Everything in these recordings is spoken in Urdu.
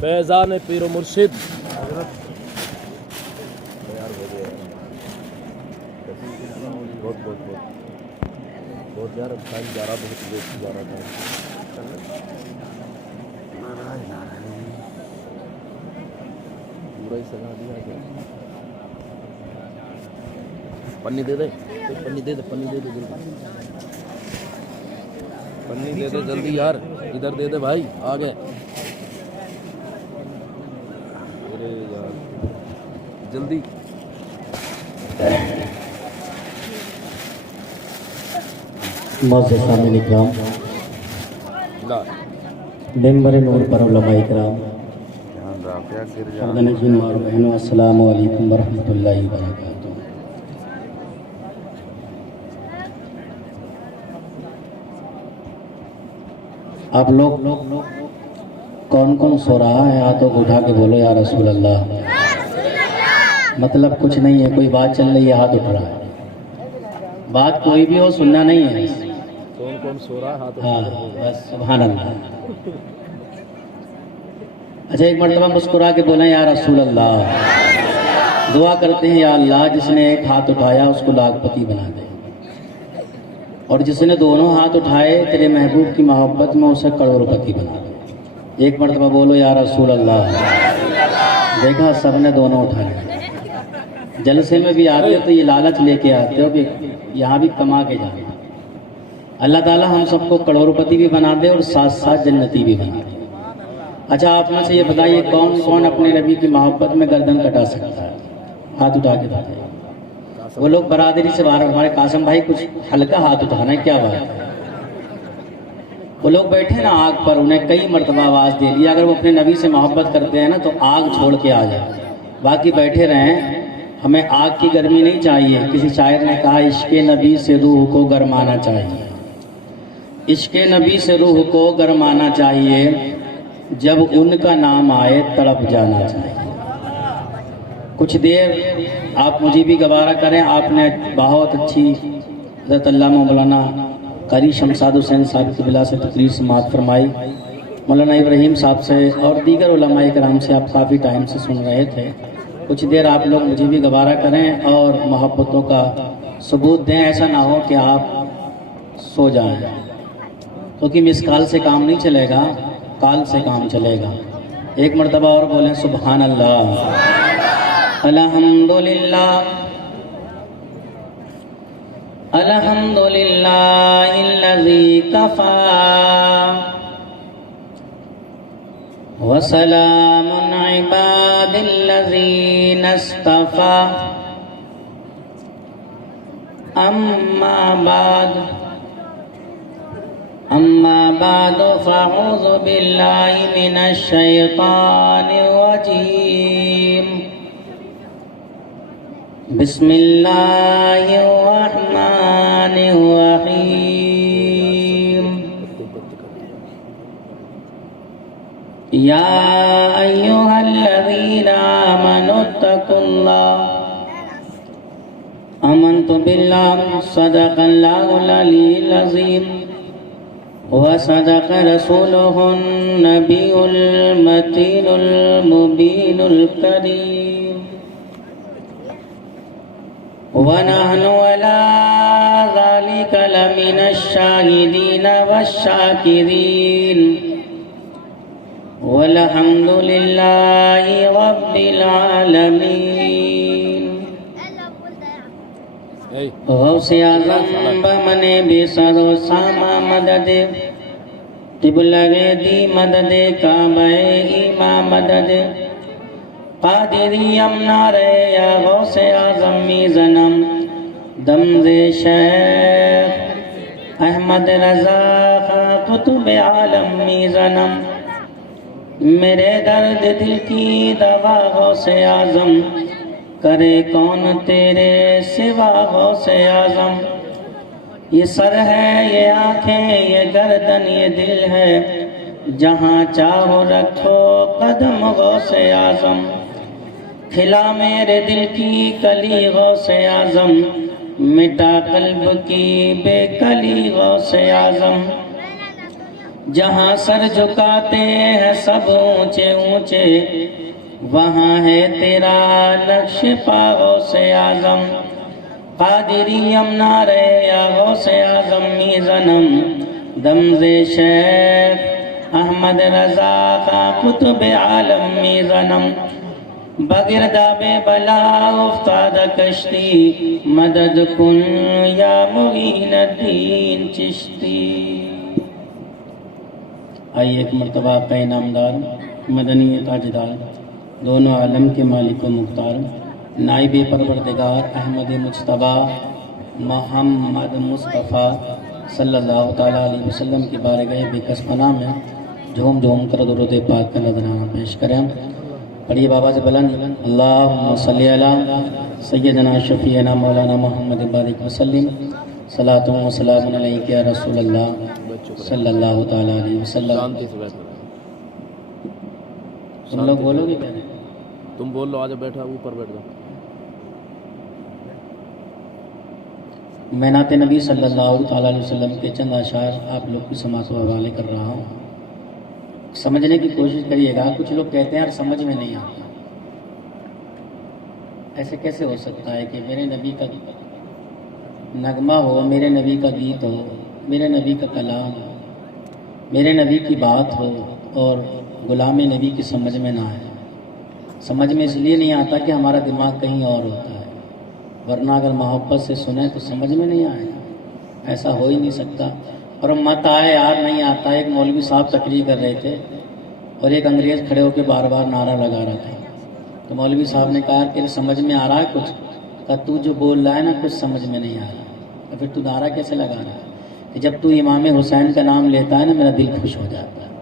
فیضان پیر و مرشد بہت بہت بہت بہت یار ٹائم جا رہا بہت ویسٹ جا رہا تھا پورا ہی سجا دیا کیا پنی دے دے پنی دے دے پنی دے دے جلدی پنی دے دے جلدی یار ادھر دے دے بھائی آگے ارے یار جلدی معزز سامعین اکرام، لا ممبر نور پر علماء اکرام، خواندنشین ماں اور بہنوں، السلام علیکم ورحمۃ اللہ وبرکاتہ۔ آپ لوگ کون کون سو رہا ہے؟ ہاتھوں کو اٹھا کے بولو یا رسول اللہ۔ مطلب کچھ نہیں ہے، کوئی بات چل رہی ہے ہاتھ اٹھ رہا ہے، بات کوئی بھی ہو سننا نہیں ہے۔ کون کون سو رہا ہاتھ ہاں بس سبحان اللہ۔ اچھا ایک مرتبہ مسکرا کے بولیں یا رسول اللہ۔ دعا کرتے ہیں یا اللہ جس نے ایک ہاتھ اٹھایا اس کو لاکھ پتی بنا دے، اور جس نے دونوں ہاتھ اٹھائے تیرے محبوب کی محبت میں اسے کروڑ پتی بنا دے۔ ایک مرتبہ بولو یا رسول اللہ۔ دیکھا سب نے دونوں اٹھا لیا۔ جلسے میں بھی آتے تو یہ لالچ لے کے آتے ہو کہ یہاں بھی کما کے جانا۔ اللہ تعالیٰ ہم سب کو کروڑ پتی بھی بنا دے اور ساتھ ساتھ جنتی بھی بنا دے۔ اچھا آپ میں سے یہ بتائیے کون کون اپنے نبی کی محبت میں گردن کٹا سکتا ہے؟ ہاتھ اٹھا کے بتائیے۔ وہ لوگ برادری سے باہر، ہمارے قاسم بھائی کچھ ہلکا ہاتھ اٹھانا ہے، کیا بات ہے؟ وہ لوگ بیٹھے نا آگ پر، انہیں کئی مرتبہ آواز دے لیا اگر وہ اپنے نبی سے محبت کرتے ہیں نا تو آگ چھوڑ کے آ جائے، باقی بیٹھے رہیں، ہمیں آگ کی گرمی نہیں چاہیے۔ کسی شاعر نے کہا عشق نبی سے روح کو گرمانا چاہیے، عشق نبی سے روح کو گرمانا چاہیے، جب ان کا نام آئے تڑپ جانا چاہیے۔ کچھ دیر آپ مجھے بھی گوارا کریں، آپ نے بہت اچھی حضرت علامہ مولانا قاری شمشاد حسین صاحب کی بلا سے تقریر سماعت فرمائی، مولانا ابراہیم صاحب سے اور دیگر علماء کرام سے آپ کافی ٹائم سے سن رہے تھے۔ کچھ دیر آپ لوگ مجھے بھی گوارا کریں اور محبتوں کا ثبوت دیں، ایسا نہ ہو کہ آپ سو جائیں، کیونکہ مس کال سے کام نہیں چلے گا، کال سے کام چلے گا۔ ایک مرتبہ اور بولیں سبحان اللہ، الحمدللہ، الحمدللہ الذی کفا وسلام عباد الذین اصطفى اما بعد فاعوذ باللہ من الشیطان الرجیم، بسم اللہ الرحمن الرحیم، یا ایہا الذین آمنوا اتقوا اللہ، آمنت باللہ، صدق اللہ العلی العظیم، وصدق رسولہ النبی المتین المبین الکریم، ونحن على ذلك لمن الشاهدين والشاكرين، والحمد لله رب العالمين۔ غوث اعظم بمن بسر و ساما مدد، قبلہ دی مدد، کعبہ ایماں مدد، قادری امنارے یا غوث اعظم میزنم، دمز شیخ احمد رضا خاں قطب عالم میزنم، میرے درد دل کی دوا غوث اعظم، کرے کون تیرے سوا غوث اعظم، یہ سر ہے یہ آنکھیں یہ گردن یہ دل ہے، جہاں چاہو رکھو قدم غوث اعظم، کھلا میرے دل کی کلی غوث اعظم، مٹا قلب کی بے کلی غوث اعظم، جہاں سر جھکاتے ہیں سب اونچے اونچے، وہاں ہے تیرا نقش پا غوث اعظم۔ قادریم نعرے یا غوث اعظم میزنم، دمز شیخ احمد رضا کا قطب عالم میزنم۔ بگرداب بلا افتاد کشتی، مدد کن یا معین الدین چشتی۔ آئیے ایک مرتبہ آپ کا انعامدار، مدنی تاجدار، دونوں عالم کے مالک و مختار، نائب پروردگار احمد مجتبیٰ محمد مصطفیٰ صلی اللہ تعالیٰ علیہ وسلم کی بارگاہ بکس پناہ میں جھوم جھوم کر درود پاک کا نذرانہ پیش کریں۔ پڑھیے بابا سے بلند، اللہم صلی علی سیدنا شفیعنا مولانا محمد بارک وسلم، صلاۃ و سلام علیک یا رسول اللہ صلی اللہ تعالیٰ علیہ وسلم۔ شانتی سے بیٹھنا، تم لوگ بولو گے کیا؟ تم بول لو، آج بیٹھا اوپر بیٹھ جاؤ۔ میں نعت نبی صلی اللہ تعالیٰ علیہ وسلم کے چند اشعار آپ لوگ کی سماعت و حوالے کر رہا ہوں، سمجھنے کی کوشش کریے گا۔ کچھ لوگ کہتے ہیں یار سمجھ میں نہیں آتا، ایسے کیسے ہو سکتا ہے کہ میرے نبی کا نغمہ ہو، میرے نبی کا گیت ہو، میرے نبی کا کلام ہو، میرے نبی کی بات ہو، اور غلام نبی کی سمجھ میں نہ آئے؟ سمجھ میں اس لیے نہیں آتا کہ ہمارا دماغ کہیں اور ہوتا ہے، ورنہ اگر محبت سے سنیں تو سمجھ میں نہیں آئے گا، ایسا ہو ہی نہیں سکتا۔ اور مت آئے یار نہیں آتا۔ ایک مولوی صاحب تقریر کر رہے تھے اور ایک انگریز کھڑے ہو کے بار بار نعرہ لگا رہا تھا، تو مولوی صاحب نے کہا کہ سمجھ میں آ رہا ہے کچھ؟ کہا تو جو بول رہا ہے نا کچھ سمجھ میں نہیں آ رہا، تو پھر تو نعرہ کیسے لگا رہا ہے؟ کہ جب تو امام حسین کا نام لیتا ہے نا میرا دل خوش ہو جاتا ہے،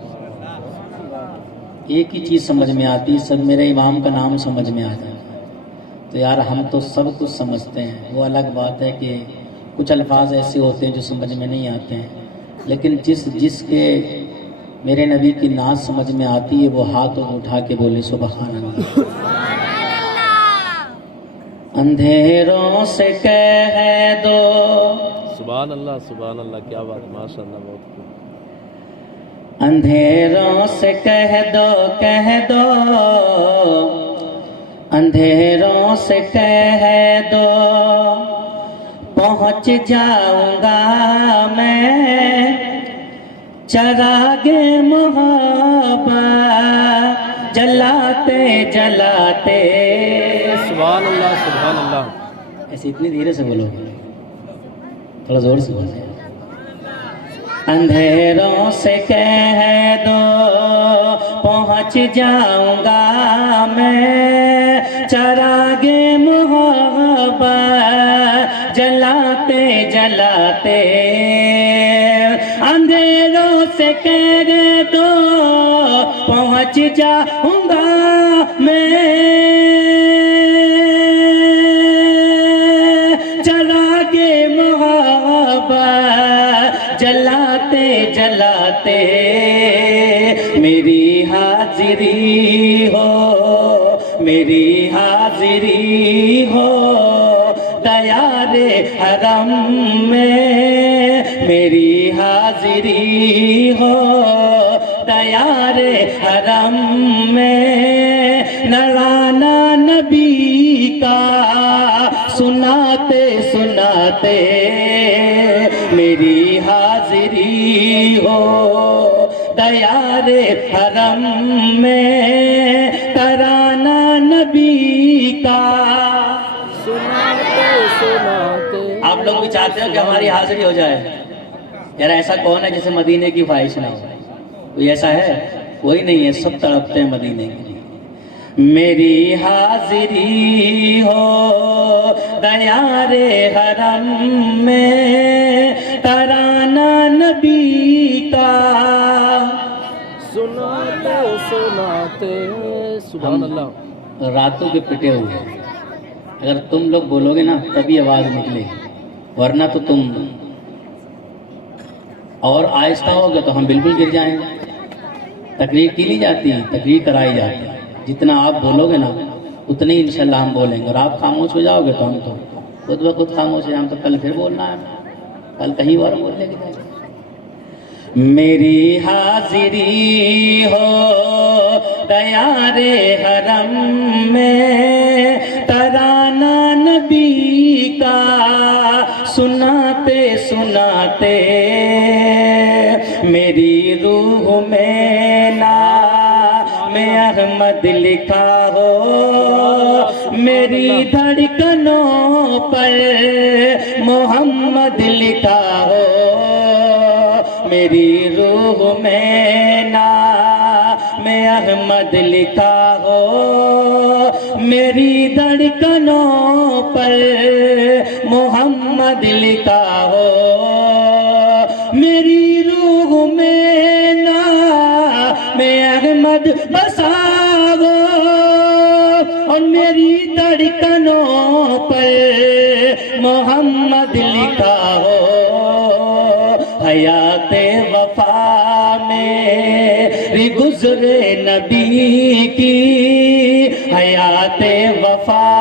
ایک ہی چیز سمجھ میں آتی، سب میرے امام کا نام سمجھ میں آ جاتا ہے۔ تو یار ہم تو سب کچھ سمجھتے ہیں، وہ الگ بات ہے کہ کچھ الفاظ ایسے ہوتے ہیں جو سمجھ میں نہیں آتے ہیں، لیکن جس کے میرے نبی کی نعت سمجھ میں آتی ہے وہ ہاتھ اٹھا کے بولے سبحان اللہ۔ اندھیروں سے کہہ دو، سبحان اللہ، سبحان اللہ، کیا بات، ماشاء اللہ، بہت خوب۔ اندھیروں سے کہہ دو، کہہ دو، اندھیروں سے کہہ دو، پہنچ جاؤں گا میں چراغ محبت جلاتے جلاتے۔ سبحان اللہ، سبحان اللہ۔ ایسے اتنی دھیرے سے بولو، تھوڑا زور سے بولو۔ اندھیروں سے کہہ دو، پہنچ جاؤں گا میں چراغ محبت جلاتے جلاتے۔ اندھیروں سے کہہ دو، پہنچ جاؤں گا میں چراغ محبت جلاتے جلاتے۔ میری حاضری ہو، میری حاضری ہو دیار حرم میں، میری حاضری ہو دیار حرم میں، نرانا نبی کا سناتے سناتے۔ میری حاضری ہو دیار حرم میں، ترانہ نبی کا سناتے سناتے۔ آپ لوگ بھی چاہتے ہو کہ ہماری حاضری ہو جائے؟ یار ایسا کون ہے جسے مدینے کی خواہش نہ ہو؟ کوئی ایسا ہے؟ کوئی نہیں ہے، سب تڑپتے ہیں مدینے کے لیے۔ میری حاضری ہو دیار حرم میں، ترانہ نبی کا سناتے سناتے۔ سبحان اللہ۔ راتوں کے پٹے ہوئے، اگر تم لوگ بولو گے نا تبھی آواز نکلے گی، ورنہ تو تم اور آہستہ ہوگے تو ہم بالکل گر جائیں گے۔ تقریر کی نہیں جاتی، تقریر کرائی جاتی ہے، جتنا آپ بولو گے نا اتنے ہی انشاءاللہ ہم بولیں گے، اور آپ خاموش ہو جاؤ گے تو ہم تو خود بخود خاموش ہیں، ہم تو کل پھر بولنا ہے، کل کہیں اور بولنے کے۔ میری حاضری ہو دیار حرم میں، ترانہ نبی کا سناتے سناتے میری روح میں نام احمد لکھا ہو، میری دھڑکنوں پر محمد لکھا ہو، میری روح میں نام احمد لکھا ہو، میری دھڑکنوں پر محمد لکھا ہو، میری روح میں نام احمد بسا ہو، اور میری دھڑکنوں پر محمد لکھا ہو، حیات وفا میری گزرے نبی کی، حیات وفا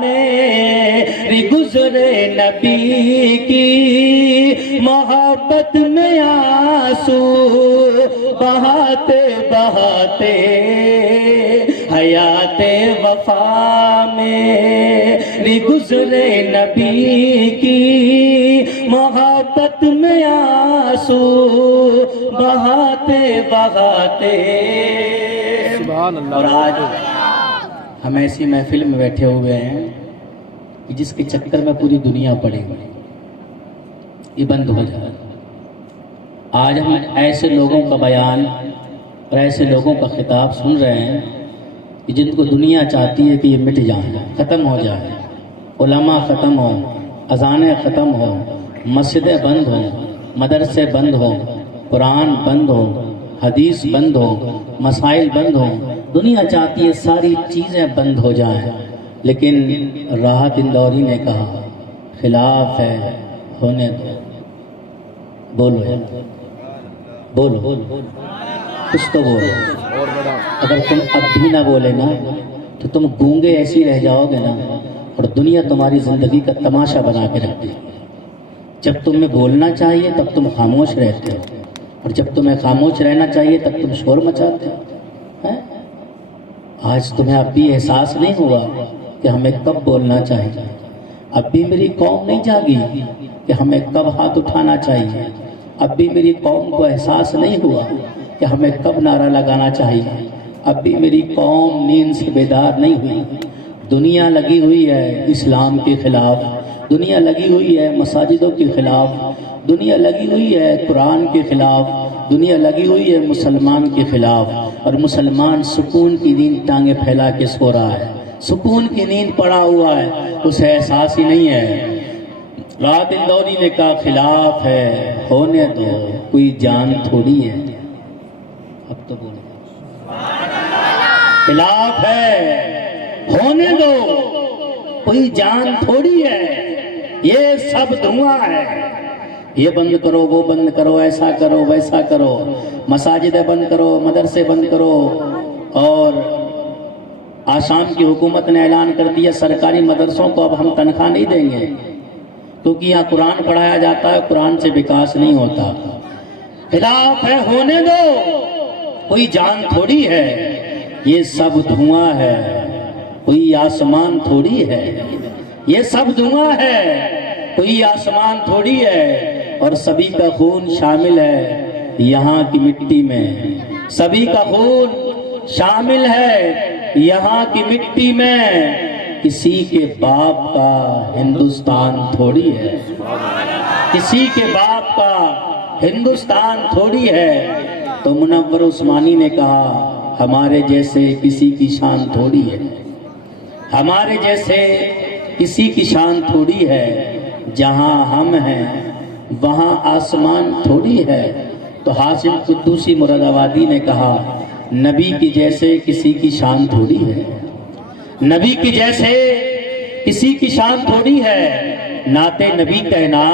میری گزرے نبی کی، محبت میں آنسو بہاتے بہاتے، حیات وفا میری گزرے نبی کی، محبت میں آنسو بہاتے بہاتے۔ سبحان اللہ۔ اور آج ہم ایسی محفل میں بیٹھے ہوئے ہیں کہ جس کے چکر میں پوری دنیا پڑی ہوئی، یہ بند ہو جائے۔ آج ہم ایسے لوگوں کا بیان اور ایسے لوگوں کا خطاب سن رہے ہیں کہ جن کو دنیا چاہتی ہے کہ یہ مٹ جائے، ختم ہو جائے، علماء ختم ہوں، اذانیں ختم ہوں، مسجدیں بند ہوں، مدرسے بند ہوں، قرآن بند ہو، حدیث بند ہو، مسائل بند ہوں، دنیا چاہتی ہے ساری چیزیں بند ہو جائیں، لیکن راحت اندوری نے کہا خلاف ہے، ہونے دو۔ بولو یار، بولو، کچھ تو بولو۔ اور بڑا اگر تم اب بھی نہ بولے نا تو تم گونگے ایسی رہ جاؤ گے نا، اور دنیا تمہاری زندگی کا تماشا بنا کے رکھتی ہے۔ جب تمہیں بولنا چاہیے تب تم خاموش رہتے ہو، اور جب تمہیں خاموش رہنا چاہیے تب تم شور مچاتے ہو۔ آج تمہیں اب بھی احساس نہیں ہوا کہ ہمیں کب بولنا چاہیے؟ اب بھی میری قوم نہیں جاگی کہ ہمیں کب ہاتھ اٹھانا چاہیے؟ اب بھی میری قوم کو احساس نہیں ہوا کہ ہمیں کب نعرہ لگانا چاہیے؟ اب بھی میری قوم نیند سے بیدار نہیں ہوئی۔ دنیا لگی ہوئی ہے اسلام کے خلاف، دنیا لگی ہوئی ہے مساجدوں کے خلاف، دنیا لگی ہوئی ہے قرآن کے خلاف، دنیا لگی ہوئی ہے مسلمان کے خلاف، اور مسلمان سکون کی نیند ٹانگیں پھیلا کے سو رہا ہے، سکون کی نیند پڑا ہوا ہے، اسے احساس ہی نہیں ہے۔ راحت اندوری نے کہا خلاف ہے، ہونے دو، کوئی جان تھوڑی ہے۔ اب تو بولو، خلاف ہے، ہونے دو، کوئی جان تھوڑی ہے، یہ سب دھواں ہے، یہ بند کرو، وہ بند کرو، ایسا کرو، ویسا کرو، مساجدیں بند کرو، مدرسے بند کرو۔ اور آسام کی حکومت نے اعلان کر دیا سرکاری مدرسوں کو اب ہم تنخواہ نہیں دیں گے، کیونکہ یہاں قرآن پڑھایا جاتا ہے، قرآن سے وکاس نہیں ہوتا۔ خلاف ہے، ہونے دو، کوئی جان تھوڑی ہے، یہ سب دھواں ہے، کوئی آسمان تھوڑی ہے، یہ سب دھواں ہے، کوئی آسمان تھوڑی ہے، اور سبھی کا خون شامل ہے یہاں کی مٹی میں، سبھی کا خون شامل ہے یہاں کی مٹی میں، کسی کے باپ کا ہندوستان تھوڑی ہے، کسی کے باپ کا ہندوستان تھوڑی ہے۔ تو منور عثمانی نے کہا ہمارے جیسے کسی کی شان تھوڑی ہے، ہمارے جیسے کسی کی شان تھوڑی ہے، جہاں ہم ہیں وہاں آسمان تھوڑی ہے۔ تو حاشم قدوسی مراد آبادی نے کہا نبی کی جیسے کسی کی شان تھوڑی ہے، نبی کی جیسے کسی کی شان تھوڑی ہے، نعت نبی کہنا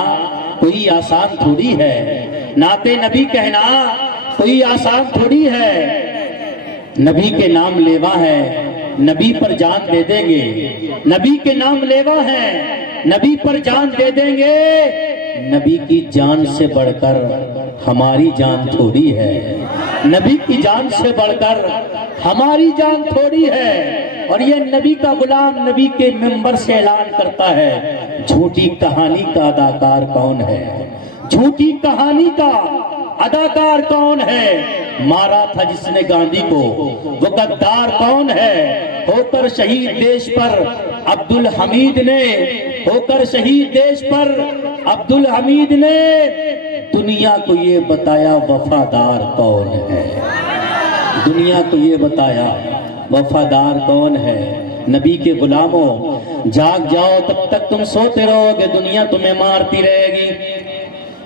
کوئی آسان تھوڑی ہے، نعت نبی کہنا کوئی آسان تھوڑی ہے۔ نبی کے نام لیوا ہے، نبی پر جان دے دیں گے، نبی کے نام لیوا ہے، نبی پر جان دے دیں گے، نبی کی جان سے بڑھ کر ہماری جان تھوڑی ہے، نبی کی جان سے بڑھ کر ہماری جان تھوڑی ہے۔ اور یہ نبی کا غلام نبی کے منبر سے اعلان کرتا ہے، جھوٹی کہانی کا اداکار کون ہے، جھوٹی کہانی کا اداکار کون ہے، مارا تھا جس نے گاندھی کو وہ غدار کون ہے، ہو کر شہید دیش پر عبدالحمید نے، ہو کر شہید دیش پر عبدالحمید نے دنیا کو یہ بتایا وفادار کون ہے، دنیا کو یہ بتایا وفادار کون ہے۔ نبی کے غلاموں جاگ جاؤ، تب تک تم سوتے رہو گے، دنیا تمہیں مارتی رہے گی۔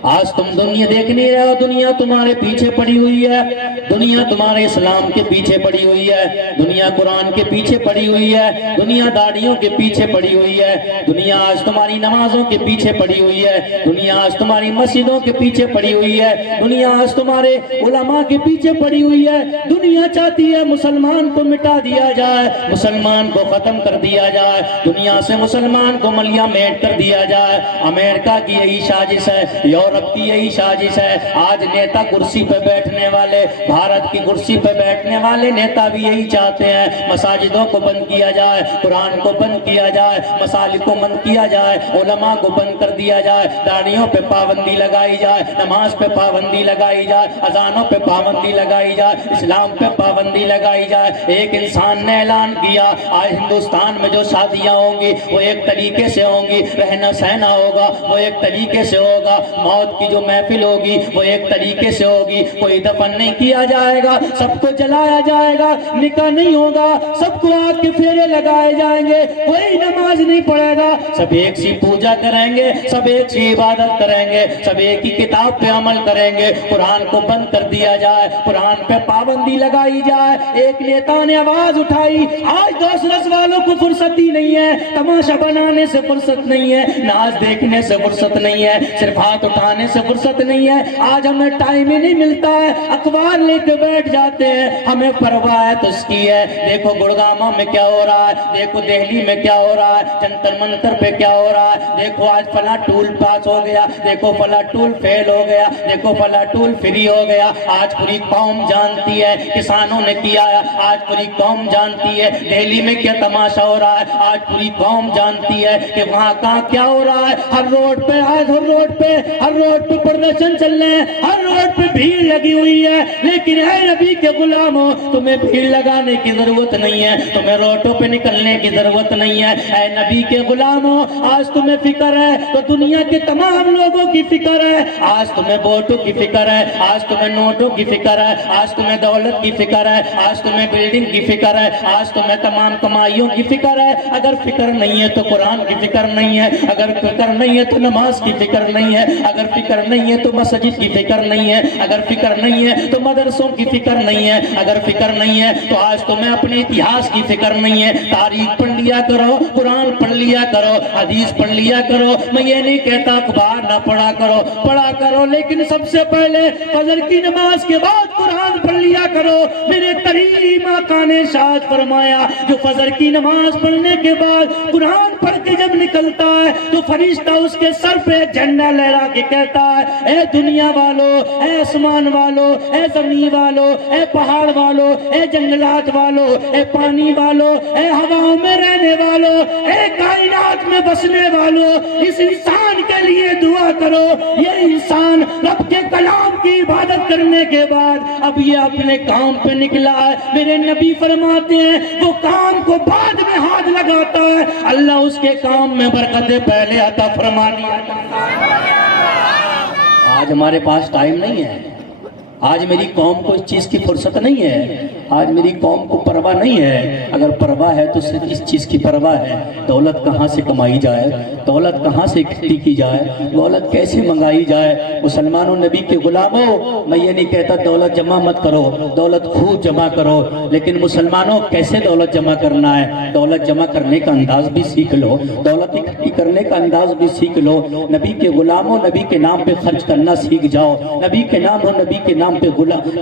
آج تم دنیا دیکھ نہیں رہے ہو، دنیا تمہارے پیچھے پڑی ہوئی ہے، دنیا تمہارے اسلام کے پیچھے پڑی ہوئی ہے، دنیا قرآن کے پیچھے پڑی ہوئی ہے، دنیا داڑیوں کے پیچھے پڑی ہوئی ہے، دنیا آج تمہاری نمازوں کے پیچھے پڑی ہوئی ہے، دنیا آج تمہاری مسجدوں کے پیچھے پڑی ہوئی ہے، دنیا آج تمہارے علماء کے پیچھے پڑی ہوئی ہے۔ دنیا چاہتی ہے مسلمان کو مٹا دیا جائے، مسلمان کو ختم کر دیا جائے، دنیا سے مسلمان کو ملیہ میٹ کر دیا جائے۔ امریکہ کی یہی سازش ہے، یورپ کی یہی سازش ہے۔ آج نیتا کرسی پہ بیٹھنے والے، بھارت کی کرسی پہ بیٹھنے والے نیتا بھی یہی چاہتے ہیں، مساجدوں کو بند کیا جائے، قرآن کو بند کیا جائے، مساجد کو بند کیا جائے، علماء کو بند کر دیا جائے، داڑھیوں پہ پابندی لگائی جائے، نماز پہ پابندی لگائی جائے، اذانوں پہ پابندی لگائی جائے، اسلام پہ پابندی لگائی جائے۔ ایک انسان نے اعلان کیا، آج ہندوستان میں جو شادیاں ہوں گی وہ ایک طریقے سے ہوں گی، رہنا سہنا ہوگا وہ ایک طریقے سے ہوگا، موت کی جو محفل ہوگی وہ ایک طریقے سے ہوگی، کوئی دفن نہیں کیا جائے گا، سب کو جلایا جائے گا، نکاح نہیں ہوگا، سب کو آگ کے پھیرے لگائے جائیں گے، کوئی نماز نہیں پڑھے گا، سب ایک سی پوجا کریں گے، سب ایک سی عبادت کریں گے، سب ایک ہی کتاب پہ عمل کریں گے۔ قرآن کو بند کر دیا جائے، قرآن پہ پابندی لگائی جائے۔ ایک نیتا نے آواز اٹھائی، آج دوست رس والوں کو فرصت ہی نہیں ہے، تماشا بنانے سے فرصت نہیں ہے، ناز دیکھنے سے فرصت نہیں ہے، صرف ہاتھ اٹھانے سے فرصت نہیں ہے، آج ہمیں ٹائم ہی نہیں ملتا ہے، اخبار لے کے بیٹھ جاتے ہیں، ہمیں پرواہ ہے تو اس کی ہے۔ دیکھو گڑگاما میں کیا ہو رہا ہے، دیکھو دہلی میں کیا ہو رہا ہے، جنتر منتر پہ کیا ہو رہا ہے، دیکھو آج فلاں ٹول پاس ہو گیا، دیکھو فلاں ٹول فیل ہو گیا، دیکھو فلاں ٹول فری ہو گیا۔ آج پوری قوم جانتی ہے کسانوں نے کیا ہے، آج پوری قوم جانتی ہے دہلی میں کیا تماشا ہو رہا ہے، آج پوری قوم جانتی ہے کہ وہاں کہاں کیا ہو رہا ہے۔ ہر روڈ پہ آج ہر روڈ پہ پردرشن چل رہے ہیں، ہر روڈ پہ بھیڑ لگی ہوئی ہے، لیکن اے نبی کے غلاموں تمہیں بھیڑ لگانے کی ضرورت نہیں ہے، تمہیں روڈوں پہ نکلنے کی ضرورت نہیں ہے۔ اے نبی کے غلاموں آج تمہیں فکر ہے تو دنیا کے تمام لوگوں کی فکر ہے، آج تمہیں ووٹوں کی فکر ہے، آج تمہیں نوٹوں کی فکر ہے، آج تمہیں دولت کی فکر ہے، آج تمہیں بلڈنگ کی فکر ہے، آج تمہیں تمام کمائیوں کی فکر ہے۔ اگر فکر نہیں ہے تو قرآن کی فکر نہیں ہے، اگر فکر نہیں ہے تو نماز کی فکر نہیں ہے، اگر فکر نہیں ہے تو مسجد کی فکر نہیں ہے، اگر فکر نہیں ہے تو مدرسوں کی فکر نہیں ہے، اگر فکر نہیں ہے تو آج تمہیں اپنے اتہاس کی فکر نہیں ہے۔ تاریخ پڑھ لیا کرو، قرآن پڑھ لیا کرو، حدیث پڑھ لیا کرو، میں یہ نہیں کہتا اخبار نہ پڑھا کرو، پڑھا کرو، لیکن سب سے پہلے فجر کی نماز کے بعد قرآن پڑھ لیا کرو۔ میرے تریم آقا نے ارشاد فرمایا جو فجر کی نماز پڑھنے کے بعد قرآن پڑھ کے جب نکلتا ہے تو فرشتہ اس کے سر پہ جھنڈا لہرا کے کہتا ہے اے دنیا والو، اے آسمان والو، اے زمین والو، اے پہاڑ والو، اے جنگلات والو، اے پانی والو، اے ہواؤں میں رہنے والو، اے کائنات میں بسنے والو، اس انسان کے لیے دعا کرو۔ یہ انسان رب کے کلام کی عبادت کرنے کے بعد اب یہ اپنے کام پہ نکلا ہے، میرے نبی فرماتے ہیں وہ کام کو بعد میں ہاتھ لگاتا ہے، اللہ اس کے کام میں برکتیں پہلے عطا فرما دیا۔ آج ہمارے پاس ٹائم نہیں ہے، آج میری قوم کو اس چیز کی فرصت نہیں ہے، آج میری قوم کو پرواہ نہیں ہے۔ اگر پرواہ ہے تو صرف اس چیز کی پرواہ ہے دولت کہاں سے کمائی جائے، دولت کہاں سے اکٹھی کی جائے، دولت کیسے منگائی جائے۔ مسلمانوں نبی کے غلاموں میں یہ نہیں کہتا دولت جمع مت کرو، دولت خوب جمع کرو، لیکن مسلمانوں کیسے دولت جمع کرنا ہے، دولت جمع کرنے کا انداز بھی سیکھ لو، دولت اکٹھی کرنے کا انداز بھی سیکھ لو۔ نبی کے غلاموں نبی کے نام پہ خرچ کرنا سیکھ جاؤ، نبی کے نام ہو، نبی کے نام پہ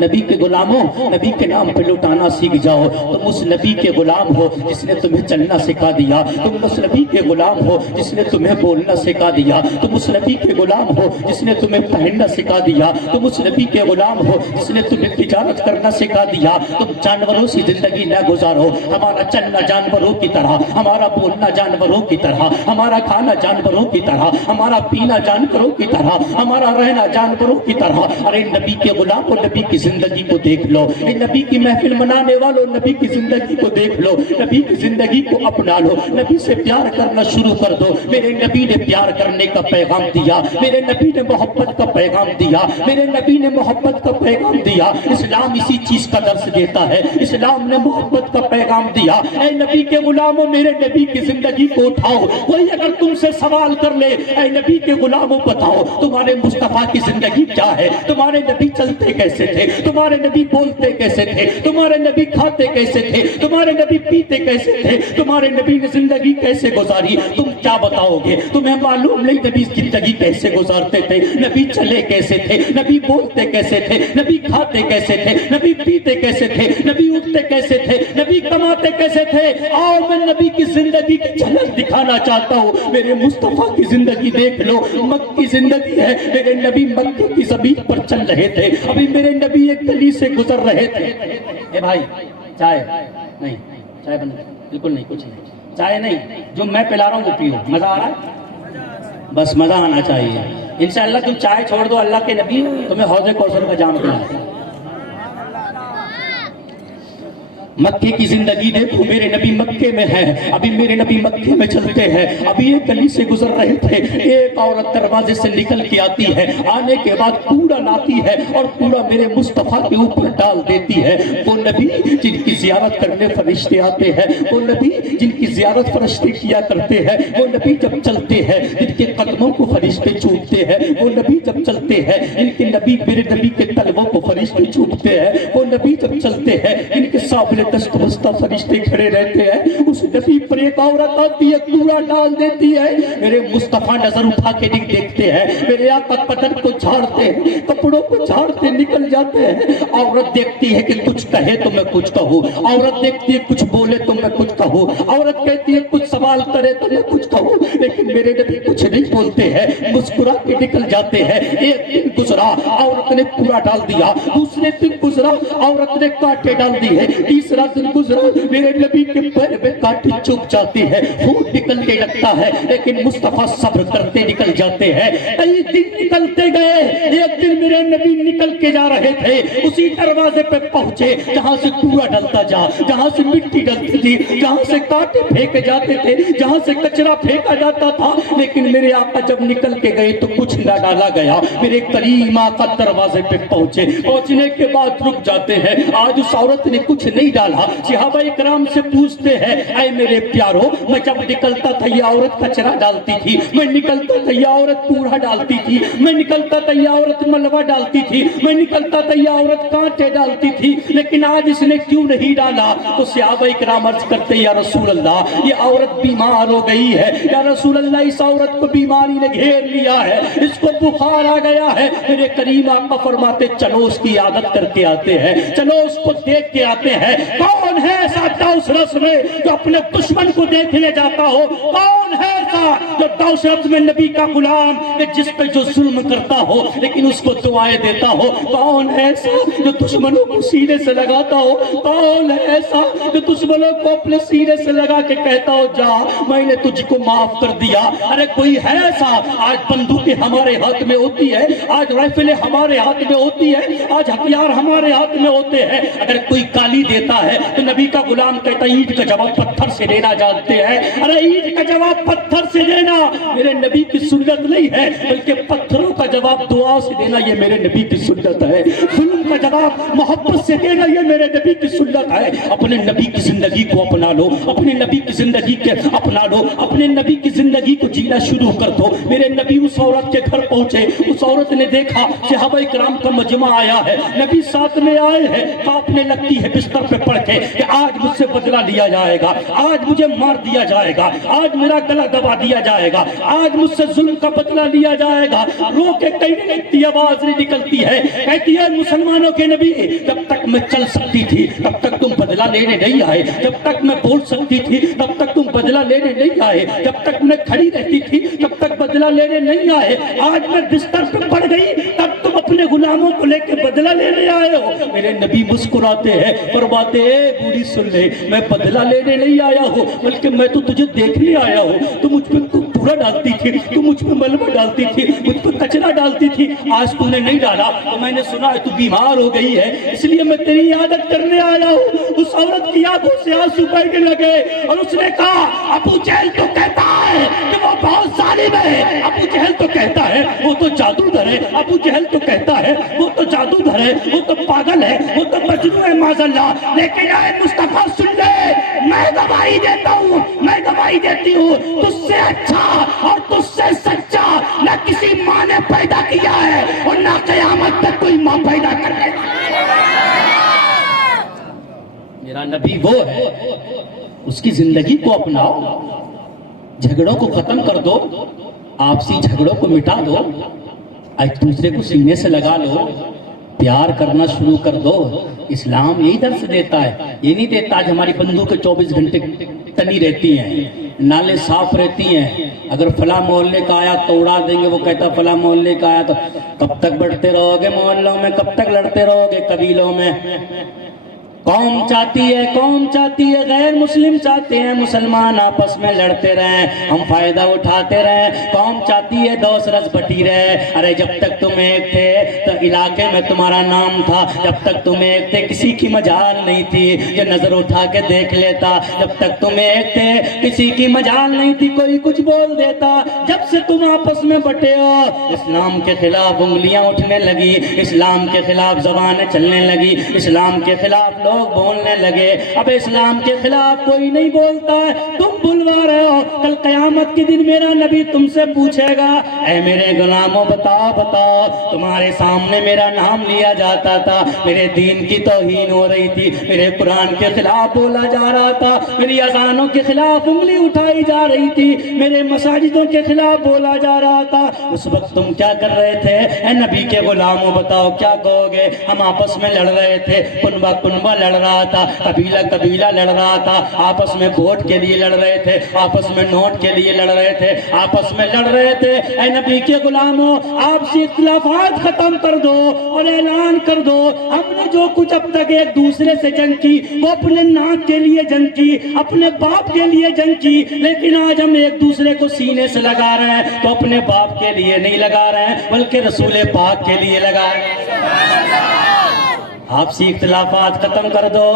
نبی کے غلاموں نبی کے نام پہ اٹھانا سیکھ جاؤ. تم اس نبی کے غلام ہو جس نے تمہیں چلنا سکھا دیا. تم اس نبی کے غلام ہو جس نے تمہیں بولنا سکھا دیا. تم اس نبی کے غلام ہو جس نے تمہیں پہننا سکھا دیا. تم اس نبی کے غلام ہو جس نے تمہیں تجارت کرنا سکھا دیا. تم جانوروں سی زندگی نہ گزارو. ہمارا چلنا جانوروں کی طرح, ہمارا بولنا جانوروں کی طرح, ہمارا کھانا جانوروں کی طرح, ہمارا پینا جانوروں کی طرح, ہمارا رہنا جانوروں کی طرح. ارے نبی کے غلام اور نبی کی زندگی کو دیکھ لو. نبی کی محفل منانے والوں نبی کی زندگی کو دیکھ لو. نبی کی زندگی کو اپنا لو. نبی سے پیار کرنا شروع کر دو. میرے نبی نے پیار کرنے کا پیغام دیا. میرے نبی نے محبت کا پیغام دیا. میرے نبی نے محبت کا پیغام دیا. اسلام اسی چیز کا درس دیتا ہے. اسلام نے محبت کا پیغام دیا. اے نبی کے غلاموں, میرے نبی کی زندگی کو اٹھاؤ. کوئی اگر تم سے سوال کر لے, اے نبی کے غلاموں بتاؤ تمہارے مصطفیٰ کی زندگی کیا ہے؟ تمہارے نبی چلتے کیسے تھے؟ تمہارے نبی بولتے کیسے تھے؟ تمہارے نبی کھاتے کیسے تھے؟ تمہارے نبی پیتے کیسے تھے؟ تمہارے نبی نے زندگی کیسے گزاری؟ تم کیا بتاؤ گے؟ تمہیں معلوم نہیں نبی زندگی کیسے گزارتے تھے, نبی چلے کیسے تھے, نبی بولتے کیسے تھے, نبی کھاتے کیسے تھے, نبی پیتے کیسے تھے, نبی اٹھتے کیسے تھے, نبی کماتے کیسے تھے. آؤ میں نبی کی زندگی کی جھلک دکھانا چاہتا ہوں. میرے مصطفیٰ کی زندگی دیکھ لو. مکی زندگی ہے. میرے نبی مکے کی زمین پر چل رہے تھے. ابھی میرے نبی ایک گلی سے گزر رہے تھے. اے بھائی چائے نہیں, چائے بند, بالکل نہیں, کچھ نہیں, چائے نہیں, جو میں پلا رہا ہوں وہ پیو. مزہ آ رہا ہے؟ بس مزہ آنا چاہیے. انشاءاللہ تم چائے چھوڑ دو, اللہ کے نبی تمہیں حوض کوثر کا جام پلائے. مکے کی زندگی دیکھو. میرے نبی مکے میں ہیں. ابھی میرے نبی مکے میں چلتے ہیں. ابھی ایک گلی سے گزر رہے تھے. ایک عورت دروازے سے نکل کے آتی ہے. آنے کے بعد کوڑا لاتی ہے اور کوڑا میرے مصطفیٰ کے اوپر ڈال دیتی ہے. وہ نبی جن کی زیارت کرنے فرشتے آتے ہیں, وہ نبی جن کی زیارت فرشتے کیا کرتے ہیں, وہ نبی جب چلتے ہیں جن کے قدموں کو فرشتے چومتے ہیں, وہ نبی جب چلتے ہیں جن کے نبی میرے نبی کے طلبوں کو فرشتے چومتے ہیں, وہ نبی جب چلتے ہیں جن کے سامنے دست بستہ فرشتے کھڑے رہتے ہیں. اس نبی پر ایک عورت آتی ہے, کوڑا ڈال دیتی ہے. میرے مصطفیٰ نظر اٹھا کے دیکھتے ہیں. میرے آقا بدن کو جھاڑتے ہیں, کپڑوں کو جھاڑتے نکل جاتے ہیں. عورت دیکھتی ہے کہ کچھ کہے تو میں کچھ کہوں. عورت دیکھتی ہے کچھ بولے تو میں کچھ کہوں. عورت کہتی ہے کچھ سوال کرے تو میں کچھ کہوں. لیکن میرے نبی کچھ نہیں بولتے ہیں, مسکرا کے نکل جاتے ہیں. ایک دن گزرا, عورت نے کوڑا ڈال دیا. دوسرے دن گزرا, عورت نے کانٹے ڈال دیے. تیسرا دن گزرا, میرے نبی کے پیر میں کانٹے چپ جاتے ہیں, خون نکلنے لگتا ہے. لیکن مصطفیٰ صبر کرتے نکل جاتے ہیں. کئی دن نکلتے گئے. ایک دن میرے نبی نکل کے جا رہے تھے. اسی دروازے پہ پہنچے جہاں سے کوڑا ڈلتا جا, جہاں سے مٹی ڈلتی تھی, جہاں سے کانٹے پھینکے جاتے تھے, جہاں سے کچرا پھینکا جاتا تھا. لیکن میرے آقا جب نکل کے گئے تو کچھ نہ ڈالا گیا. میرے کریم آقا دروازے پہ پہنچے. پہنچنے کے بعد رک جاتے ہیں. آج اس عورت نے کچھ نہیں ڈالا. صحابہ اکرام سے پوچھتے ہیں, اے میرے پیارو, میں جب نکلتا تھا یہ عورت کچرا ڈالتی تھی, میں نکلتا تھا یہ عورت کوڑا ڈالتی تھی, میں نکلتا تھا یہ عورت ملوا ڈالتی تھی, میں نکلتا تھا یہ عورت کانٹے ڈالتی تھی, لیکن آج اس نے کیوں نہیں ڈالا؟ تو صحابہ اکرام عرض کرتے, یا رسول اللہ, یہ عورت بیمار ہو گئی ہے. یا رسول اللہ, اس عورت کو بیماری نے گھیر لیا ہے, اس کو بخار آ گیا ہے. میرے کریم آقا فرماتے, چلو اس کی عادت کر کے آتے ہیں, چلو اس کو دیکھ کے آتے ہیں. کون ہے ایسا دوس رس میں جو اپنے دشمن کو دیکھنے جاتا ہو؟ کون ہے ایسا جو دوس رس میں نبی کا غلام جس پہ جو ظلم کرتا ہو لیکن اس کو دعائیں دیتا ہو؟ کون ہے ایسا جو دشمنوں کو سینے سے لگاتا ہو؟ کون ہے ایسا جو دشمنوں کو اپنے سینے سے لگا کے کہتا ہو, جا میں نے تجھ کو معاف کر دیا؟ ارے کوئی ہے ایسا؟ آج بندوقیں ہمارے ہاتھ میں ہوتی ہے, آج رائفلیں ہمارے ہاتھ میں ہوتی ہے, آج ہتھیار ہمارے ہاتھ میں ہوتے ہیں. اگر کوئی گالی دیتا ہے تو نبی کا غلام کہتا ہے, اینٹ کا جواب پتھر سے دینا جانتے ہیں. ارے اینٹ کا جواب پتھر سے دینا میرے نبی کی سنت نہیں ہے, بلکہ پتھروں کا جواب دعا سے دینا یہ میرے نبی کی سنت ہے. ظلم کا جواب محبت سے دینا یہ میرے نبی کی سنت ہے. اپنے نبی کی زندگی کو اپنا لو, اپنے نبی کی زندگی کے اپنا لو, اپنے نبی کی زندگی کو جینا شروع کر دو. میرے نبی اس عورت کے گھر پہنچے. اس عورت نے دیکھا صحابہ کرام کا مجمع آیا ہے, نبی ساتھ میں آئے ہیں, کانپنے لگتی ہے, بستر پہ پڑھ کے کہ آج مجھ سے بدلہ لیا جائے گا، آج مجھے مار دیا جائے گا، آج میرا گلا دبا دیا جائے گا، آج مجھ سے ظلم کا بدلہ لیا جائے گا، رو کے کہیں اتنی آواز نہیں نکلتی ہے، کہتی ہے مسلمانوں کے نبی جب تک میں چل سکتی تھی تب تک تم بدلہ لینے نہیں آئے، جب تک میں بول سکتی تھی تب تک تم بدلہ لینے نہیں آئے، جب تک میں کھڑی رہتی تھی تب تک بدلہ لینے نہیں آئے، آج میں بستر پہ پڑ گئی تب تم اپنے غلاموں کو لے کے بدلہ لینے آئے ہو۔ میرے نبی مسکراتے ہیں، فرماتے ہیں بوڑھی سن لے، میں بدلہ لینے نہیں آیا ہوں بلکہ میں تو تجھے دیکھنے آیا ہوں، تو مجھ پہ پورا ڈالتی تھی، تو مجھ پہ ملبہ ڈالتی تھی، مجھ پہ کچرا ڈالتی تھی، آج تو نے نہیں ڈالا، تو میں نے سنا ہے تو بیمار ہو گئی ہے، اس لیے میں تیری عادت کرنے آیا ہوں۔ اس عورت کی آنکھوں سے آنسو بہنے لگے اور اس نے کہا ابو جہل تو کہتا ہے کہ وہ بہت ظالم ہے، ابو جہل تو کہتا ہے وہ تو جادوگر ہے، ابو جہل تو کہتا ہے وہ تو جادوگر ہے، وہ تو پاگل ہے، وہ تو مجنون ہے معاذ اللہ، لیکن اے مصطفیٰ سن لے، میں گواہی دیتا ہوں، میں گواہی دیتی ہوں، تجھ سے اچھا اور تجھ سے سچا نہ کسی ماں نے پیدا کیا ہے اور نہ قیامت تک کوئی ماں پیدا کرنے والا۔ میرا نبی وہ ہے، اس کی زندگی کو اپناؤ، جھگڑوں کو ختم کر دو، آپسی جھگڑوں کو مٹا دو، ایک دوسرے کو سینے سے لگا لو، پیار کرنا شروع کر دو۔ اسلام یہی درس دیتا ہے، یہ نہیں دیتا آج ہماری بندوقیں 24 گھنٹے تنی رہتی ہیں، نالے صاف رہتی ہیں، اگر فلاں محلے کا آیا تو اڑا دیں گے، وہ کہتا فلاں محلے کا آیا تو کب تک بڑھتے رہو گے محلوں میں، کب تک لڑتے رہو گے قبیلوں میں۔ قوم چاہتی ہے غیر مسلم چاہتے ہیں مسلمان آپس میں لڑتے رہیں، ہم فائدہ اٹھاتے رہیں، قوم چاہتی ہے دوس رس بٹی رہے، ارے جب تک تم ایک تھے تو علاقے میں تمہارا نام تھا، جب تک تم ایک تھے کسی کی مجال نہیں تھی یہ نظر اٹھا کے دیکھ لیتا، جب تک تم ایک تھے کسی کی مجال نہیں تھی کوئی کچھ بول دیتا، جب سے تم آپس میں بٹے ہو اسلام کے خلاف انگلیاں اٹھنے لگی، اسلام کے خلاف زبانیں چلنے لگی، اسلام کے خلاف لوگ بولنے لگے، اب اسلام کے خلاف کوئی نہیں بولتا ہے، تم بلوا رہے ہو، کل قیامت کے دن میرا نبی تم سے پوچھے گا اے میرے غلاموں بتاؤ تمہارے سامنے میرا نام لیا جاتا تھا، میرے دین کی توہین ہو رہی تھی، میرے قرآن کے خلاف بولا جا رہا تھا، میری اذانوں کے خلاف انگلی اٹھائی جا رہی تھی، میرے مساجدوں کے خلاف بولا جا رہا تھا، اس وقت تم کیا کر رہے تھے؟ اے نبی کے غلاموں بتاؤ کیا کہو گے؟ ہم آپس میں لڑ رہے تھے، کنبہ لڑ رہا تھا، قبیلہ لڑ رہا تھا، آپس میں ووٹ کے لیے لڑ رہے تھے، آپس میں نوٹ کے لیے لڑ رہے تھے، آپس میں لڑ رہے تھے، اے نبی کے غلاموں آپ سے اختلافات ختم کر دو اور اعلان کر دو ہم نے جو کچھ اب تک ایک دوسرے سے جنگ کی وہ اپنے ناک کے لیے جنگ کی، اپنے باپ کے لیے جنگ کی، لیکن آج ہم ایک دوسرے کو سینے سے لگا رہے ہیں تو اپنے باپ کے لیے نہیں لگا رہے ہیں بلکہ رسول پاک کے لیے لگا رہے ہیں۔ آپسی اختلافات ختم کر دو،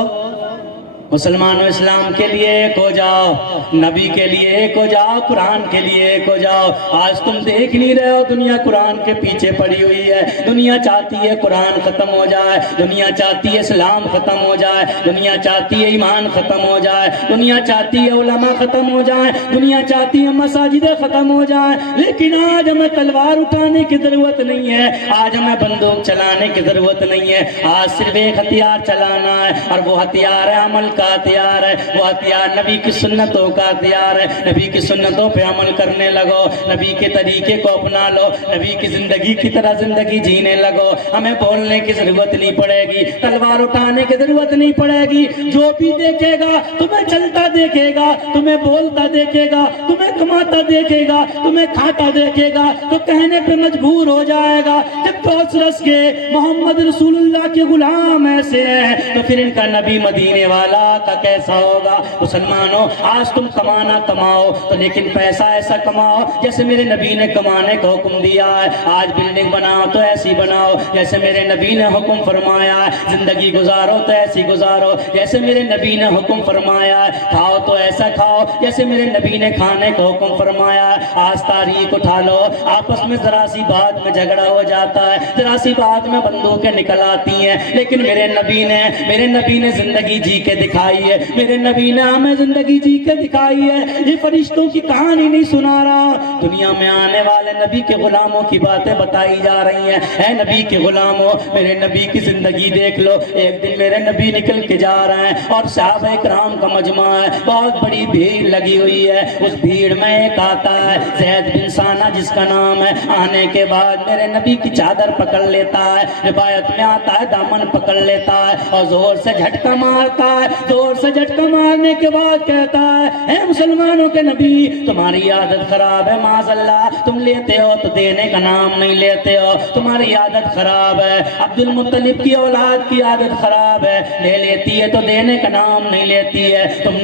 مسلمانوں اسلام کے لیے ایک ہو جاؤ، نبی کے لیے ایک ہو جاؤ، قرآن کے لیے ایک ہو جاؤ۔ آج تم دیکھ نہیں رہے ہو دنیا قرآن کے پیچھے پڑی ہوئی ہے، دنیا چاہتی ہے قرآن ختم ہو جائے، دنیا چاہتی ہے اسلام ختم ہو جائے، دنیا چاہتی ہے ایمان ختم ہو جائے، دنیا چاہتی ہے علماء ختم ہو جائیں، دنیا چاہتی ہے مساجدیں ختم ہو جائیں، لیکن آج ہمیں تلوار اٹھانے کی ضرورت نہیں ہے، آج ہمیں بندوق چلانے کی ضرورت نہیں ہے، آج صرف ایک ہتھیار چلانا ہے اور وہ ہتھیار ہے عمل کا ہتھیار ہے، وہ ہتھیار نبی کی سنتوں کا ہتھیار ہے، نبی کی سنتوں پہ عمل کرنے لگو، نبی کے طریقے کو اپنا لو، نبی کی زندگی کی طرح زندگی جینے لگو، ہمیں بولنے کی ضرورت نہیں پڑے گی، تلوار اٹھانے کی ضرورت نہیں پڑے گی، جو بھی دیکھے گا تمہیں چلتا دیکھے گا، تمہیں بولتا دیکھے گا، تمہیں کماتا دیکھے گا، تمہیں کھاتا دیکھے گا تو کہنے پہ مجبور ہو جائے گا جب پہنچ رس کے محمد رسول اللہ کے غلام ایسے ہیں تو پھر ان کا نبی مدینے والا کا کیسا ہوگا؟ مسلمانوں آج تم کمانا کماؤ تو لیکن پیسہ ایسا کماؤ جیسے میرے نبی نے کمانے کا حکم دیا ہے، آج بلڈنگ بناؤ تو ایسی بناؤ جیسے میرے نبی نے حکم فرمایا ہے، زندگی گزارو تو ایسی گزارو جیسے میرے نبی نے حکم فرمایا ہے، کھاؤ تو ایسا کھاؤ جیسے میرے نبی نے کھانے کا حکم فرمایا ہے۔ آج تاریخ اٹھا لو، آپس میں ذرا سی بات میں جھگڑا ہو جاتا ہے، ذرا سی بات میں بندوقیں نکل آتی ہیں، لیکن میرے نبی نے زندگی جی کے دکھا دکھائی ہے, میرے نبی نے ہمیں زندگی جی کے دکھائی ہے. یہ فرشتوں کی کہانی نہیں سنا رہا, دنیا میں آنے والے نبی کے غلاموں کی باتیں بتائی جا رہی ہیں. اے نبی کے غلاموں, میرے نبی کی زندگی دیکھ لو. ایک دن میرے نبی نکل کے جا رہے ہیں اور صحابہ کرام کا مجمع ہے, بہت بڑی بھیڑ لگی ہوئی ہے. اس بھیڑ میں ایک آتا ہے زید بن ثانہ جس کا نام ہے. آنے کے بعد میرے نبی کی چادر پکڑ لیتا ہے, روایت میں آتا ہے دامن پکڑ لیتا ہے اور زور سے جھٹکا مارتا ہے. زور سے جھٹکا مارنے کے بعد کہتا ہے, اے مسلمانوں کے نبی, تمہاری عادت خراب ہے, معاذ اللہ, تم لیتے ہو تو دینے کا نام نہیں لیتے ہو, تمہاری عادت خراب ہے. عبد المطلب کی اولاد کی عادت خراب ہے, لے لیتی ہے تو دینے کا نام نہیں لیتی ہے. تم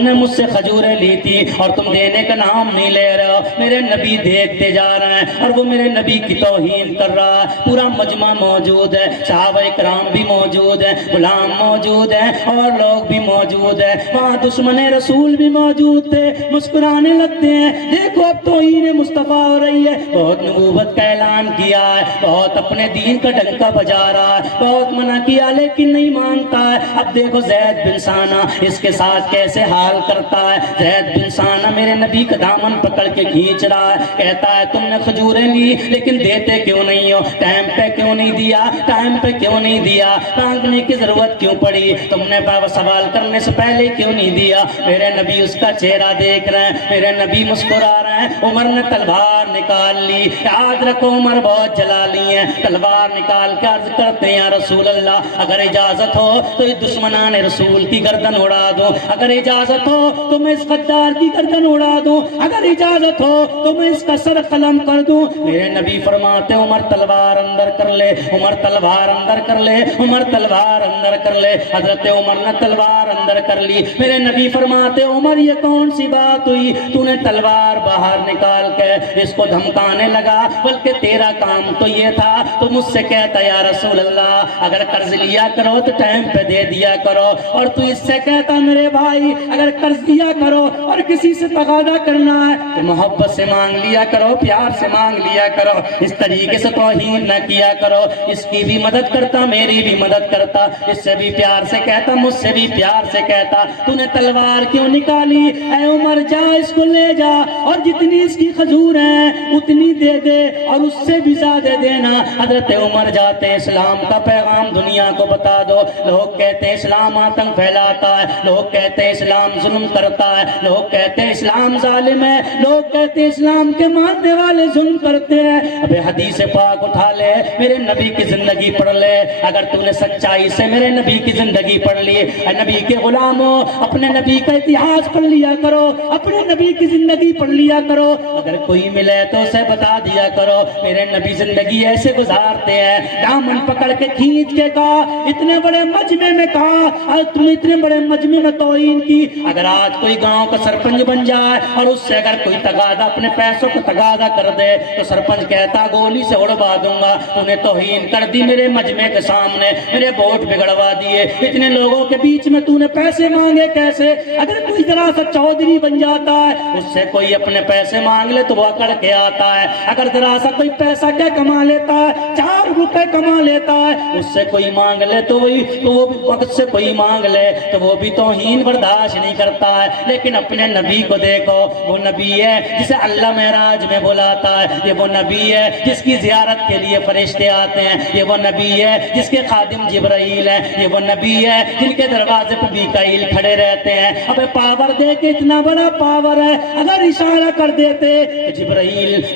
نے مجھ سے کھجوریں لی تھی اور تم دینے کا نام نہیں لے رہے ہو. میرے نبی دیکھتے جا رہے ہیں اور وہ میرے نبی کی توہین کر رہا ہے. پورا مجمع موجود ہے, صحابہ کرام بھی موجود ہیں, غلام موجود ہیں اور لوگ بھی موجود ہیں. وہاں دشمن رسول بھی موجود تھے, مسکرانے لگتے ہیں. دیکھو اب توہین مصطفیٰ ہو رہی ہے. بہت نبوت کا اعلان کیا ہے, بہت اپنے دین کا ڈنکا بجا رہا ہے, بہت منع کیا لیکن نہیں مانتا ہے. اب دیکھو زید بن ثانہ اس کے ساتھ کیسے حال کرتا ہے. زید بن ثانہ میرے نبی کا دامن پکڑ کے کھینچ رہا ہے, کہتا ہے تم نے کھجوریں لی لیکن دیتے کیوں نہیں ہو, ٹائم پہ کیوں نہیں دیا, ٹائم پہ کیوں نہیں دیا, مانگنے کی ضرورت کیوں پڑی, تم نے سوال کرنے سے پہلے کیوں نہیں دیا. میرے نبی اس کا چہرہ دیکھ رہے ہیں, میرے نبی مسکرا رہے ہیں. عمر نے تلوار نکال لی, یاد رکھو عمر بہت جلالی ہیں. تلوار نکال کے عرض کرتے ہیں, رسول اللہ اگر اجازت ہو تو اس دشمنان رسول کی گردن اڑا دو, اگر اجازت ہو تو میں اس غدار کی گردن اڑا دوں, اگر اجازت ہو تو میں اس کا سر قلم کر دوں. میرے نبی فرماتے عمر تلوار اندر کر لے, عمر تلوار اندر کر لے, عمر تلوار اندر کر لے. حضرت عمر نے تلوار اندر کر لی. میرے نبی فرماتے عمر یہ کون سی بات ہوئی, تو نے تلوار باہر نکال کے اس کو دھمکانے لگا, بلکہ تیرا کام تو یہ تھا تو مجھ سے کہتا یا رسول اللہ اگر قرض لیا کرو تو ٹائم پہ دے دیا کرو, اور تو اس سے کہتا میرے بھائی اگر قرض دیا کرو اور کسی سے تقاضا کرنا ہے تو محبت سے مانگ لیا کرو, پیار سے مانگ لیا کرو, اس طریقے سے توہین نہ کیا کرو. اس کی بھی مدد کرتا, میری بھی مدد کرتا, اس سے بھی پیار سے کہتا, مجھ سے بھی پیار سے کہتا. تو نے تلوار کیوں نکالی؟ اے عمر جا اس کو لے جا اور جتنی اس کی کھجور ہیں اتنی دے دے اور اس سے بھی زیادہ دینا. حضرت عمر جاتے ہیں, اسلام کا پیغام دنیا کو بتا دو. لوگ کہتے ہیں اسلام آتنک پھیلاتا ہے, لوگ کہتے ہیں اسلام ظلم کرتا ہے, لوگ کہتے ہیں اسلام ظالم ہے, لوگ کہتے ہیں اسلام کے ماننے والے ظلم کرتے ہیں. ابے حدیث پاک اٹھا لے, میرے نبی کی زندگی پڑھ لے. اگر تم نے سچائی سے میرے نبی کی زندگی پڑھ لی, نبی کے غلاموں اپنے نبی کا اتہاس پڑھ لیا کرو, اپنے نبی کی زندگی پڑھ لیا کرو. اگر کوئی ملے تو اسے بتا دیا کرو میرے نبی زندگی ایسے گزارتے ہیں. دامن پکڑ کے کھینچ کے کہا, اتنے بڑے مجمع میں کہا, تم نے اتنے بڑے مجمع میں توہین کی. اگر آج کوئی گاؤں کا سرپنچ بن جائے اور اس سے اگر کوئی تقاضا اپنے پیسوں کو تقاضا کر دے تو سرپنچ کہتا گولی سے اڑوا دوں گا, تو نے توہین کر دی میرے مجمع کے سامنے, میرے ووٹ بگڑوا دیے, اتنے لوگوں کے بیچ میں تو نے پیسے مانگے کیسے؟ اگر کوئی ذرا سا چودھری بن جاتا ہے اس سے کوئی اپنے پیسے مانگ لے تو وہ اکڑ کے آتا ہے. اگر ذرا سا کوئی پیسہ کیا کما لیتا ہے, 4 روپے کما لیتا ہے, اس سے کوئی مانگ لے تو وہ بھی وقت سے کوئی مانگ لے تو وہ بھی توہین برداشت نہیں کرتا ہے. لیکن اپنے نبی کو دیکھو, وہ نبی ہے جسے اللہ معراج میں بلاتا ہے, یہ وہ نبی ہے جس کی زیارت کے لیے فرشتے آتے ہیں, یہ وہ نبی ہے جس کے خادم جبرائیل ہیں, یہ وہ نبی ہے جن کے دروازے پہ میکائیل کھڑے رہتے ہیں. ابے پاور دیکھے, اتنا بڑا پاور ہے, اگر اشارہ کر دیتے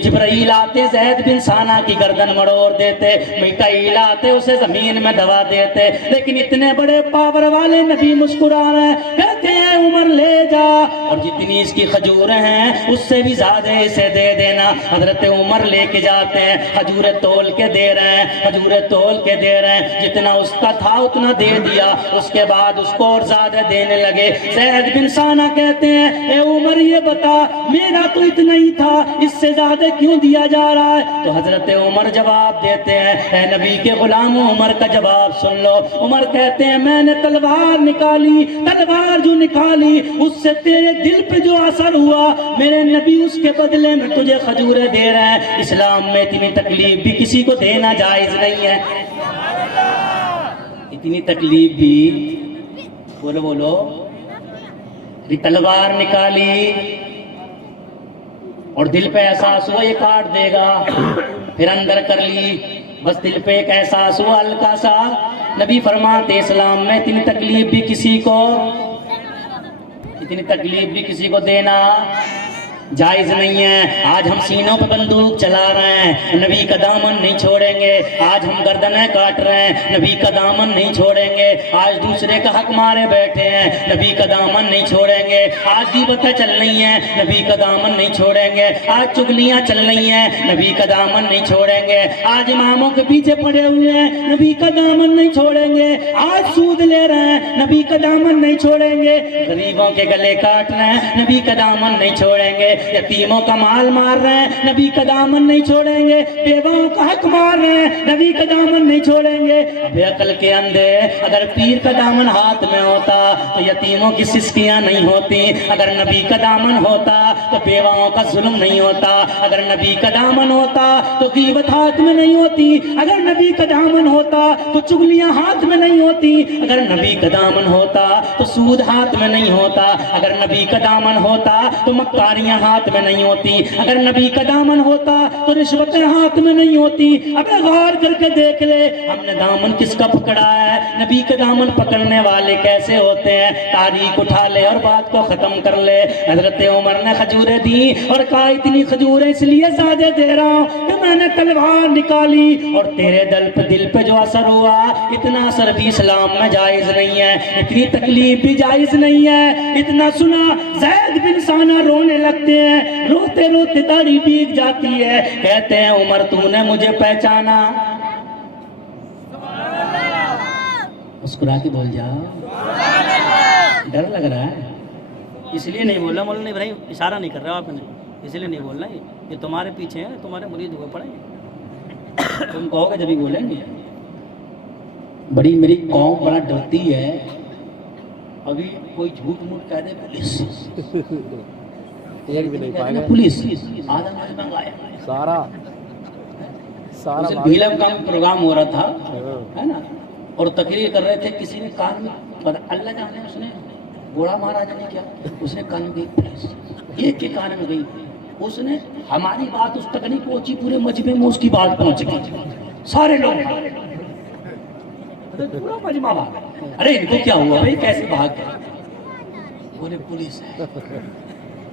جبرائیل آتے زید بن ثانہ کی گردن مڑوڑ دیتے, میکائیل آتے اسے زمین میں دبا دیتے. لیکن اتنے بڑے پاور والے نبی مسکرا رہے ہیں, کہتے ہیں عمر لے جا اور جتنی اس کی کھجوریں ہیں اس سے بھی زیادہ اسے دے دینا. حضرت عمر لے کے جاتے ہیں, کھجوریں تول کے دے رہے ہیں, کھجوریں تول کے دے رہے ہیں, جتنا اس کا تھا اتنا دے دیا. اس کے بعد اس کو اور زیادہ دینے لگے. زید بن ثانہ کہتے ہیں اے عمر یہ بتا میرا تو اتنا ہی تھا, اس سے زیادہ کیوں دیا جا رہا ہے؟ تو حضرت عمر جواب دیتے ہیں, اے نبی کے غلاموں عمر کا جواب سن لو. عمر کہتے ہیں میں نے تلوار نکالی, تلوار جو نکالی اس سے تیرے دل پہ جو اثر ہوا میرے نبی اس کے بدلے میں تجھے کھجوریں دے رہے ہیں. اسلام میں اتنی تکلیف بھی کسی کو دینا جائز نہیں ہے, اتنی تکلیف بھی بولو بولو. تلوار نکالی اور دل پہ احساس ہوا یہ کاٹ دے گا, پھر اندر کر لی, بس دل پہ ایک احساس ہوا ہلکا سا. نبی فرماتے اسلام میں اتنی تکلیف بھی کسی کو دینا جائز نہیں ہے. آج ہم سینوں پہ بندوق چلا رہے ہیں, نبی کا دامن نہیں چھوڑیں گے. آج ہم گردنیں کاٹ رہے ہیں, نبی کا دامن نہیں چھوڑیں گے. آج دوسرے کا حق مارے بیٹھے ہیں, نبی کا دامن نہیں چھوڑیں گے. آج غیبتیں چل رہی ہیں, نبی کا دامن نہیں چھوڑیں گے. آج چغلیاں چل رہی ہیں, نبی کا دامن نہیں چھوڑیں گے. آج اماموں کے پیچھے پڑے ہوئے ہیں, نبی کا دامن نہیں چھوڑیں گے. آج سود لے رہے ہیں, نبی کا دامن نہیں چھوڑیں گے. غریبوں کے گلے کاٹ رہے ہیں, نبی کا دامن نہیں چھوڑیں گے. یتیموں کا مال مار رہے ہیں, نبی کا دامن نہیں چھوڑیں گے. بیواؤں کا حق مار رہے ہیں, نبی کا دامن نہیں چھوڑیں گے. بے عقل کے اندھے, اگر پیر کا دامن ہاتھ میں ہوتا تو یتیموں کی سسکیاں نہیں ہوتی. اگر نبی کا دامن ہوتا تو بیواؤں کا ظلم نہیں ہوتا. اگر نبی کا دامن ہوتا تو غیبت ہاتھ میں نہیں ہوتی. اگر نبی کا دامن ہوتا تو چغلیاں ہاتھ میں نہیں ہوتی. اگر نبی کا دامن ہوتا تو سود ہاتھ میں نہیں ہوتا. اگر نبی کا دامن ہوتا تو مکاریاں ہاتھ میں نہیں ہوتی. اگر نبی کا دامن ہوتا تو رشوتیں ہاتھ میں نہیں ہوتی. اب غور کر کے دیکھ لے, ہم نے دامن کس کا پکڑا ہے؟ نبی کا دامن پکڑنے والے کیسے ہوتے ہیں؟ تاریخ اٹھا لے اور بات کو ختم کر لے. حضرت عمر نے کھجوریں دی اور کہا اتنی کھجوریں اس لیے زیادہ دے رہا ہوں کہ میں نے تلوار نکالی اور تیرے دل پہ جو اثر ہوا, اتنا اثر بھی اسلام میں جائز نہیں ہے, اتنی تکلیف بھی جائز نہیں ہے. اتنا سنا زید بن ثانہ رونے لگتے ہیں, روتے روتے داڑھی بھیگ جاتی ہے. کہتے ہیں عمر تو نے مجھے پہچانا؟ مسکرا کے بول جا. ڈر لگ رہا ہے اس لیے نہیں بول رہا مولانا ابراہیم, اشارہ نہیں کر رہا آپ نے, اس لیے نہیں بول رہا. یہ تمہارے پیچھے ہیں, تمہارے مرید ہوئے پڑے ہیں. تم کہو گے جبھی بولیں گے. بڑی میری قوم بڑا ڈرتی ہے, ابھی کوئی جھوٹ موٹ کہہ دے پولیس ایک بھی نہیں پائے گا. پولیس آدھا مجھ منگایا. سارا بیلم کا پروگرام ہو رہا تھا ہے نا, اور تقریر کر رہے تھے, کسی نے کان میں, پر اللہ جانے اس نے گوڑا مہاراجا نے کیا, اس نے کان گئی پولیس, ایک کے کان میں گئی. اس نے ہماری بات اس تک نہیں پہنچی, پورے مجمع میں اس کی بات پہنچ گئی. سارے لوگ پورا مجمع بھاگ. ارے ان کو کیا ہوا بھائی, کیسے بھاگ گئے؟ بولے پولیس ہے.